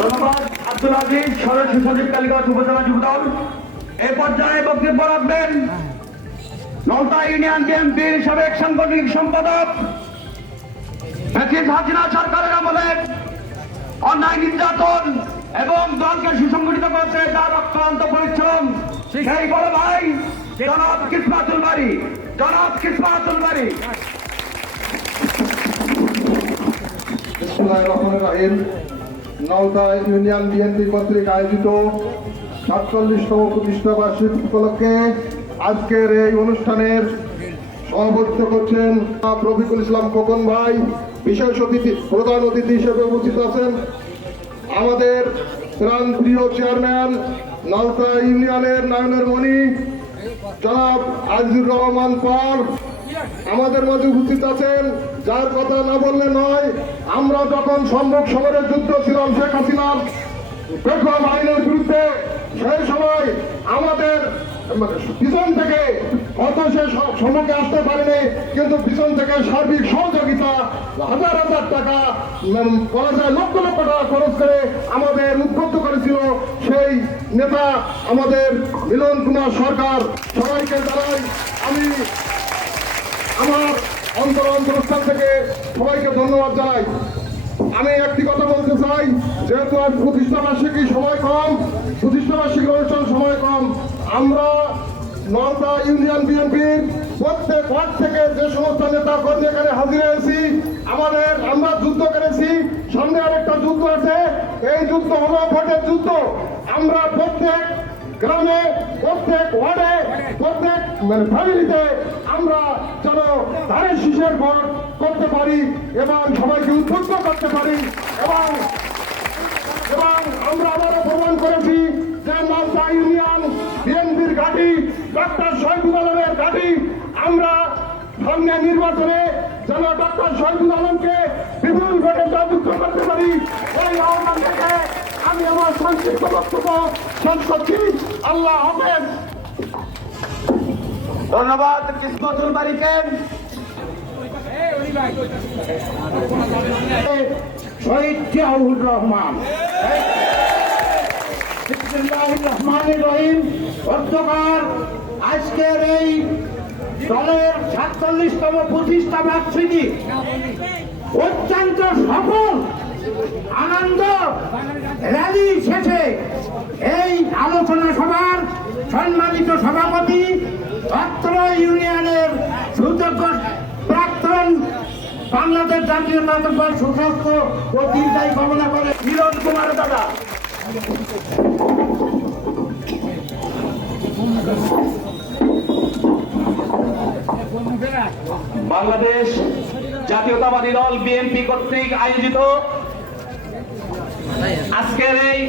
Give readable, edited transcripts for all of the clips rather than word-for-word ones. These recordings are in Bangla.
ধন্যবাদ। আব্দুল আজিজ, সদস্য সচিব, কালীগঞ্জ উপজেলা যুবদল। এই পর্যায়ে বক্তব্য রাখবেন নলতা ইউনিয়ন বিএনপির সাবেক সাংগঠনিক সম্পাদক, হাসিনা সরকারের আমলে অন্যায় নির্যাতন এবং দলকে সুসংগঠিত করছে তার অক্লান্ত পরিশ্রম সেই বড় ভাই জনাব কিসমাতুল বারী। জনাব কিসমাতুল বারী। বিসমিল্লাহির রহমানির রহিম। নলতা ইউনিয়ন বিএনপি কর্তৃক আয়োজিত ৪৭তম প্রতিষ্ঠা বার্ষিকী উপলক্ষে আজকের এই অনুষ্ঠানের সভাপতিত্ব করছেন রফিকুল ইসলাম খোকন ভাই। বিশেষ অতিথি, প্রধান অতিথি হিসেবে উপস্থিত আছেন আমাদের প্রাণ প্রিয় চেয়ারম্যান নলতা ইউনিয়নের নয়নের মণি জনাব আজিজুর রহমান পাল আমাদের মাঝে উপস্থিত আছেন, যার কথা না বললে নয়। আমরা যখন সম্মুখ সমরের যুদ্ধ ছিলাম শেখ হাসিনার বেগম আইনের বিরুদ্ধে, সেই সময় আমাদের পিছন থেকে হয়তো সে সম্মুখে আসতে পারেনি, কিন্তু পিছন থেকে সার্বিক সহযোগিতা হাজার হাজার টাকা বলা যায় লক্ষ লক্ষ টাকা খরচ করে আমাদের উদ্বুদ্ধ করেছিল সেই নেতা আমাদের মিলন কুমার সরকার। সবাইকে জানাই আমি আমার অন্তরস্থল থেকে সবাইকে ধন্যবাদ জানাই। আমি একটি কথা বলতে চাই, যেহেতু আজ প্রতিষ্ঠাবার্ষিকী সময় কম, প্রতিষ্ঠাবার্ষিকী অনুষ্ঠান সময় কম, আমরা নলতা ইউনিয়ন বিএনপির প্রত্যেক ওয়ার্ড থেকে যে সমস্ত নেতা কর্মী এখানে হাজির হয়েছি, আমরা যুদ্ধ করেছি। সামনে আরেকটা যুদ্ধ আছে, এই যুদ্ধ হলো ভোটের যুদ্ধ। আমরা প্রত্যেক গ্রামে, প্রত্যেক ওয়ার্ডে, প্রত্যেক ফ্যামিলিতে আমরা যেন ধানের শীষের ভোট করতে পারি এবং সবাইকে উদ্বুদ্ধ করতে পারি। এবং আমরা আবারও প্রমাণ করেছি যে নলতা ইউনিয়ন বিএনপির ঘাঁটি, ডক্টর শহীদুল আলমের ঘাঁটি। আমরা সামনে নির্বাচনে যেন ডক্টর শহীদুল আলমকে বিপুল ভোটে জয়যুক্ত করতে পারি, ওই আহ্বান থেকে আমি আমার সংক্ষিপ্ত বক্তব্য শেষ করছি। আল্লাহ হাফেজ। ধন্যবাদ কিসমাতুল বারীকে। শহীদ জিয়াউর রহমান। বিসমিল্লাহির রহমানির রহিম। অধ্যকার আজকের এই দলের ৪৭তম প্রতিষ্ঠা বার্ষিকী অত্যন্ত সফল আনন্দ র্যালি শেষে এই আলোচনা সভার সম্মানিত সভাপতি, অত্র ইউনিয়নের সুযোগ্য প্রাক্তন বাংলাদেশ জাতীয়তাবাদী দল সুস্বাস্থ্য ও দীর্ঘায়ু কামনা করে মিলন কুমার দাদা। বাংলাদেশ জাতীয়তাবাদী দল বিএনপি কর্তৃক আয়োজিত আজকের এই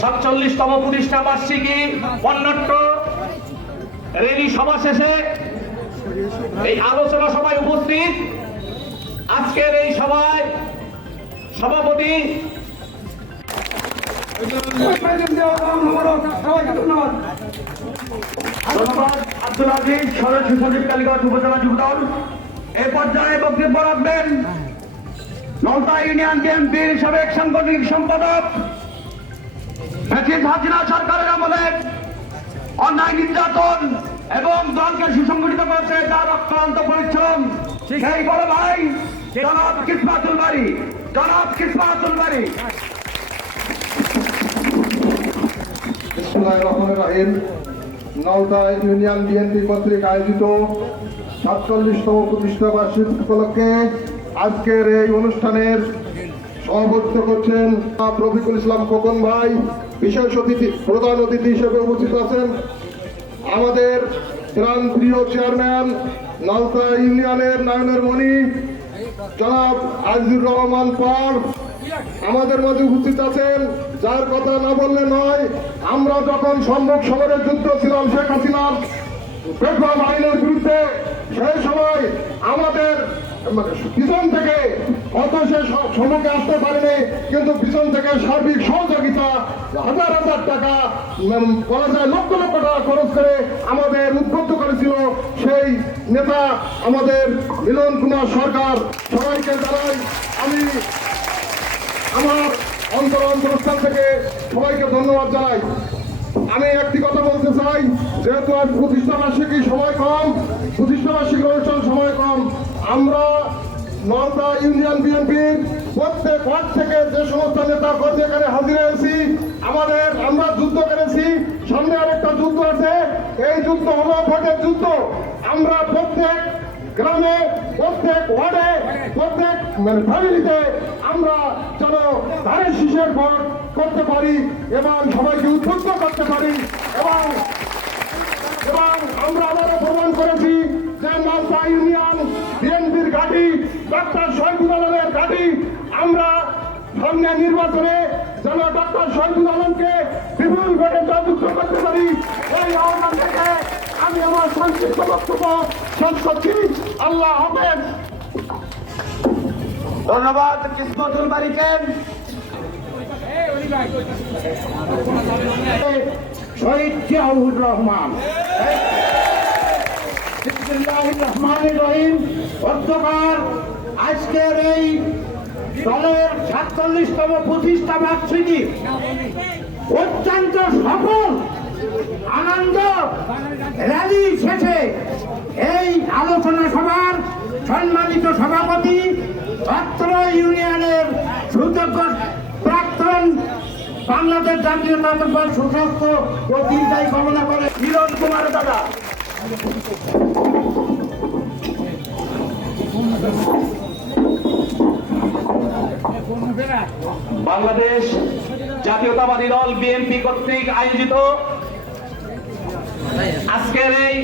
৪৭তম প্রতিষ্ঠা বার্ষিকী অন্যত্র রেলি সভা শেষে এই আলোচনা সভায় উপস্থিত আজকের এই সভায় সভাপতি ধন্যবাদ। আব্দুল আজিজ, সদস্য সচিব, কালীগঞ্জ উপজেলা যুবদল। এই পর্যায়ে বক্তব্য রাখবেন নলতা ইউনিয়ন বিএনপির সাবেক সাংগঠনিক সম্পাদক, হাসিনা সরকারের আমলে অন্যায় নির্যাতন এবং দলকে সুসংগঠিত করছে তার অক্লান্ত পরিশ্রম সেই বড় ভাই জনাব কিসমাতুল বারী। জনাব কিসমাতুল বারী। বিসমিল্লাহির রহমানির রহিম। নলতা ইউনিয়ন বিএনপি কর্তৃক আয়োজিত ৪৭তম প্রতিষ্ঠা বার্ষিকী উপলক্ষে আজকের এই অনুষ্ঠানের সভাপতিত্ব করছেন রফিকুল ইসলাম খোকন ভাই। বিশেষ অতিথি, প্রধান অতিথি হিসেবে উপস্থিত আছেন আমাদের প্রাণ প্রিয় চেয়ারম্যান নলতা ইউনিয়নের নয়নের মণি জনাব আজিজুর রহমান পাল আমাদের মাঝে উপস্থিত আছেন, যার কথা না বললে নয়। আমরা যখন সম্মুখ সমরের যুদ্ধ ছিলাম শেখ হাসিনার বেগম আইনের বিরুদ্ধে, সেই সময় আমাদের পিছন থেকে হয়তো সে সম্মুখে আসতে পারেনি, কিন্তু পিছন থেকে সার্বিক সহযোগিতা হাজার হাজার টাকা বলা যায় লক্ষ লক্ষ টাকা খরচ করে আমাদের উদ্বুদ্ধ করেছিল সেই নেতা আমাদের মিলন কুমার সরকার, সবাইকে জানাই আমি আমার অন্তরস্থল থেকে সবাইকে ধন্যবাদ জানাই। আমি একটি কথা বলতে চাই, যেহেতু আজ প্রতিষ্ঠাবার্ষিকী সময় কম, প্রতিষ্ঠাবার্ষিকী অনুষ্ঠান সময় কম, আমরা নওদা ইউনিয়ন বিএনপির প্রত্যেক ওয়ার্ড থেকে যে সমস্ত নেতা কর্মী এখানে হাজির হয়েছি, আমরা যুদ্ধ করেছি, সামনে আরেকটা যুদ্ধ আছে। এই যুদ্ধ হলো ভোটের যুদ্ধ। আমরা প্রত্যেক গ্রামে, প্রত্যেক ওয়ার্ডে, প্রত্যেক ফ্যামিলিতে আমরা যেন ধানের শীষের ভোট করতে পারি এবং সবাইকে উদ্বুদ্ধ করতে পারি এবং আমরা আবারও প্রমাণ করেছি যে নওদা ইউনিয়ন বিএনপির ঘাঁটি, ডক্টর শহীদুল আলমের ঘাঁটি। আমরা সামনে নির্বাচনে যেন ডক্টর শহীদুল আলমকে বিপুল ভোটে জয়যুক্ত করতে পারি, এই আহ্বান থেকে আমি আমার সংক্ষিপ্ত বক্তব্য শেষ করছি। আল্লাহ হাফেজ। ধন্যবাদ কিসমতুল বাড়িকে। শহীদ জিয়াউর রহমান। বিসমিল্লাহির রহমানির রহিম। অধ্যকার আজকের এই দলের ৪৭তম প্রতিষ্ঠা বার্ষিকী অত্যন্ত সফল আনন্দ র্যালি শেষে এই আলোচনা সভার সম্মানিত সভাপতি, অত্র ইউনিয়নের সুযোগ্য প্রাক্তন বাংলাদেশ জাতীয়তাবাদী দল সুস্বাস্থ্য ও দীর্ঘায়ু কামনা করে মিলন কুমার দাদা। বাংলাদেশ জাতীয়তাবাদী দল বিএনপি কর্তৃক আয়োজিত আজকের এই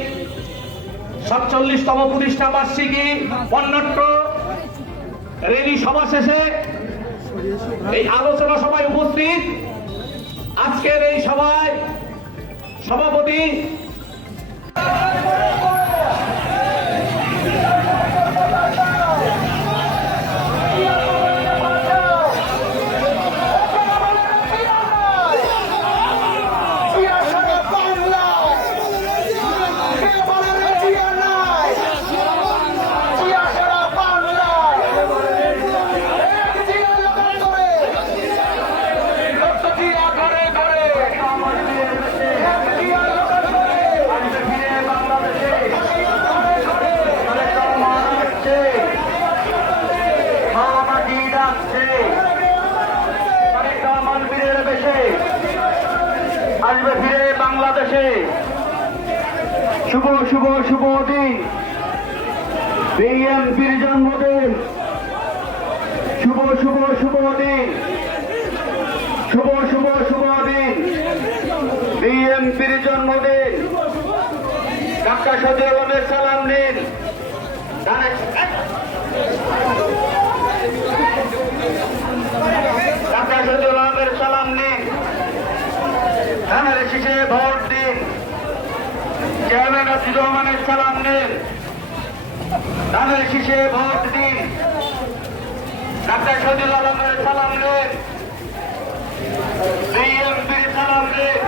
৪৭তম প্রতিষ্ঠা বার্ষিকী বর্ণাঢ্য রেলি সভা শেষে এই আলোচনা সভায় উপস্থিত আজকের এই সভায় সভাপতি আসবে ফিরে বাংলাদেশে। শুভ শুভ শুভ দিন, বিএনপির জন্মদিন। শুভ শুভ শুভ দিন, শুভ শুভ শুভ দিন, বিএনপির জন্মদিন। ডাক্তার শহীদুল আলমের সালাম নিন। ডাক্তার শহীদুল আলমের সালাম নিন। ধানের শীষে ভোট দিন। চেয়ারম্যান আজিজুর রহমানের সালাম নিন। ধানের শীষে ভোট দিন। ডাক্তার শহীদুল আলমের সালাম নিন। বিএনপির সালাম নিন।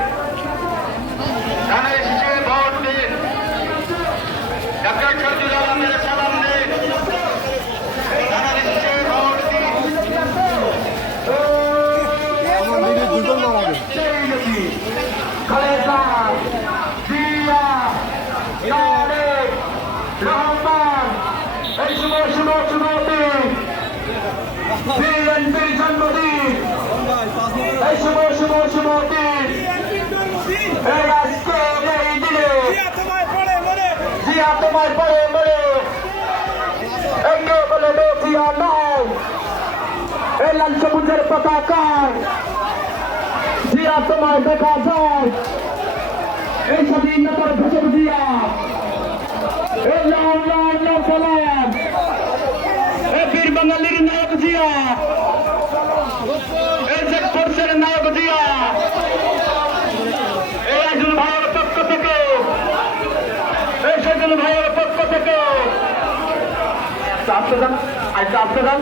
ধানের শীষে ভোট দিন। ডাক্তার শহীদুল আলমের সালাম নিন। ধানের শীষে ভোট দিন। খালেদা জিয়া, তারেক রহমান, এই শুভ শুভ শুভ দিন, বিএনপির জন্মদিন। এই শুভ শুভ শুভ দিন, এই আজকে এই দিনে জিয়া তোমায় পড়ে মরে একে বলে জিয়া নয়। এই লাল সবুজের পতাকায় জিয়া তোমায় দেখা যায়। এই স্বাধীনতার ভেতর দিয়া এই লাল লাল লাল সালাম, এই বীর বাঙালির নায়ক জিয়া, এই যে ফোর্সের নায়ক জিয়া, এই আইজুল ভাইয়ের পক্ষ থেকে, এই সেজুল ভাইয়ের পক্ষ থেকে আসতে যান, আজকে আসতে যান।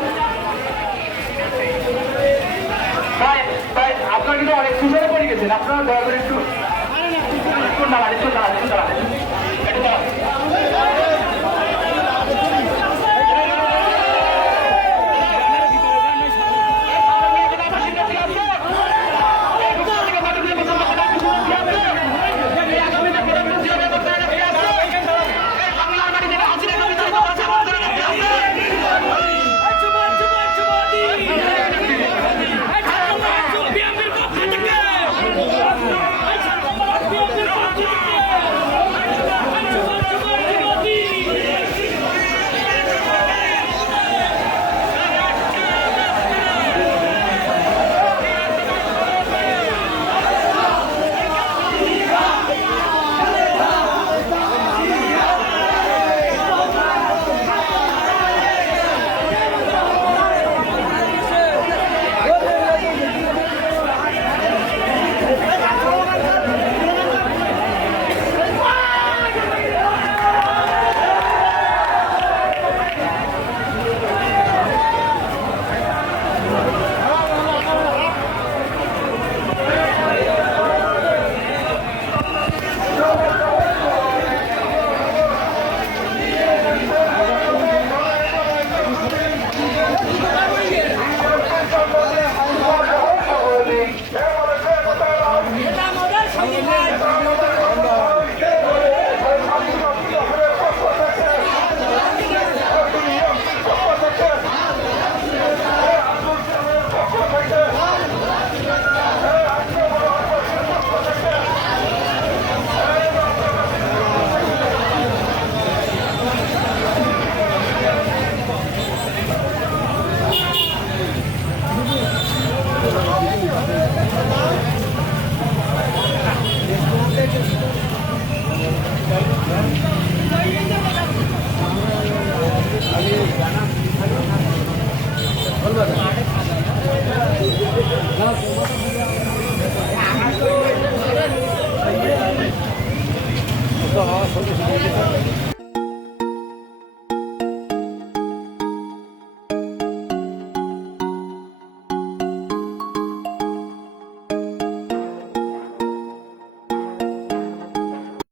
তাই আপনারা কিন্তু অনেক পিছনে পড়ে গেছেন। আপনারা দয়া করে একটু দাঁড়ান, একটু দাঁড়ান, একটু দাঁড়ান, একটু দাঁড়ান। তো